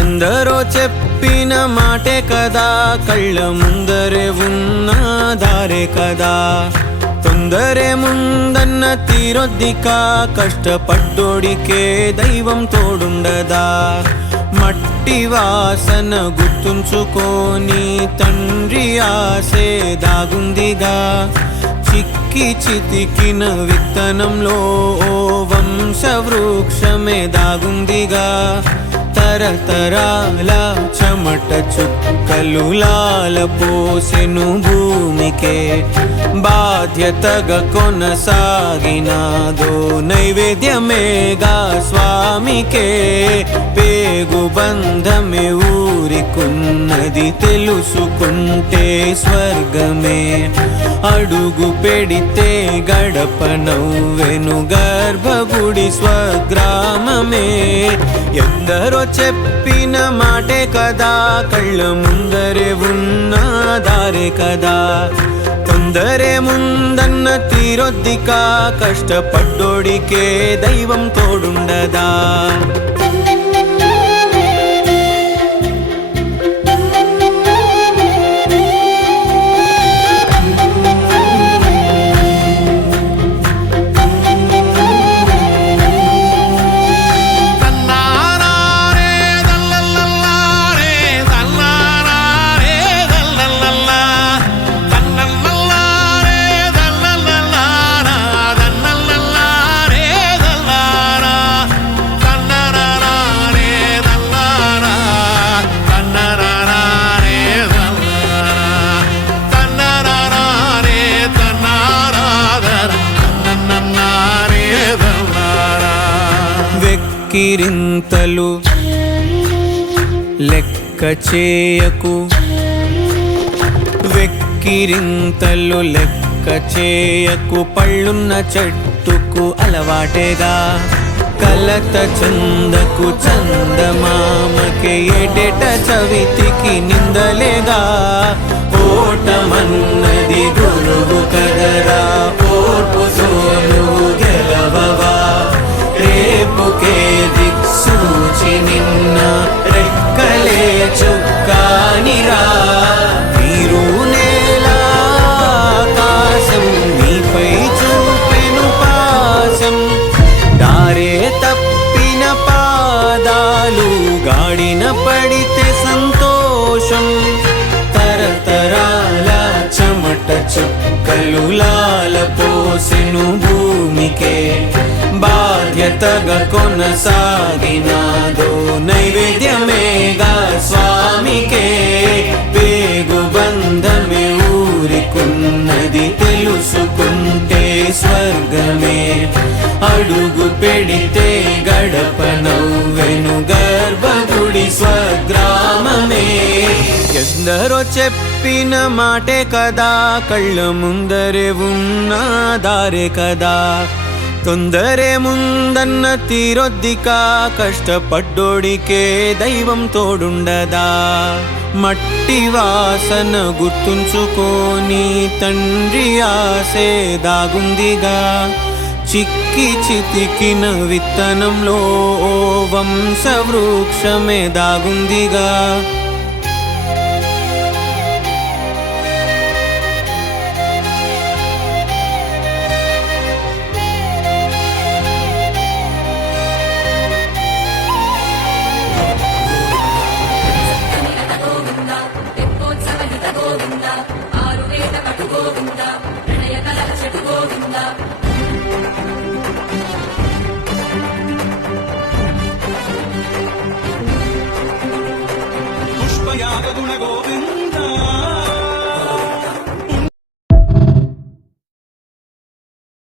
ఎందరో చెప్పిన మాటే కదా, కళ్ళ ముందరే ఉన్న దారే కదా. తొందరే ముందన్న తీరొద్దికా, కష్టపడ్డోడికే దైవం తోడుండదా. మట్టి వాసన గుర్తుంచుకొని తండ్రి ఆసే దాగుందిగా. చిక్కి చితికిన విత్తనంలో ఓ వంశవృక్షమే దాగుందిగా. తరతరాల చెమట చుక్కలు లాల పోసెను భూమికే. బాధ్యతగా కొనసాగినాదో నైవేద్యమేగా స్వామికే. పేగు బంధమే ఊరికున్నది తెలుసుకుంటే స్వర్గమే. అడుగు పెడితే గడప నవ్వెను గర్భగుడి స్వగ్రామమే. ఎందరో చెప్పిన మాటే కదా, కళ్ళ ముందరే ఉన్న దారే కదా. తొందరే ముందన్న తీరొద్దికా, కష్టపడ్డోడికే దైవం తోడుండదా. వెక్కిరింతలు లెక్క చేయకు, వెక్కిరింతలు లెక్క చేయకు. పళ్ళున్న చెట్టుకు అలవాటేగా. కలత చందకు చందమామకే ఏటేట చవితికి నిందలేగా. ఓటమన్నది గురువు కదరా, ఓర్పుతో నువ్వు గెలవవా. రేపుకే దిక్సూచి నిన్న రెక్కలే చుక్కానిరా. నీరు నేల ఆకాశం నీపై చూపెను పాశం. దారే తప్పిన పాదాలు గాడిన పడితే సంతోషం. తరతరాల చెమట చుక్కలు లాల పోసెను భూమికే. బాధ్యతగా కొనసాగినాదో నైవేద్యమేగా స్వామికే. పేగు బంధమే ఊరికున్నది తెలుసుకుంటే స్వర్గమే. అడుగు పెడితే గడప నవ్వెను గర్భగుడి స్వగ్రామమే. ఎందరో చెప్పిన మాటే కదా, కళ్ళ ముందరే ఉన్న దారే కదా. తొందరే ముందన్న తీరొద్దికా, కష్టపడ్డోడికే దైవం తోడుండదా. మట్టి వాసన గుర్తుంచుకొని తండ్రి ఆసే దాగుందిగా. చిక్కి చితికిన విత్తనంలో ఓ వంశవృక్షమే దాగుందిగా.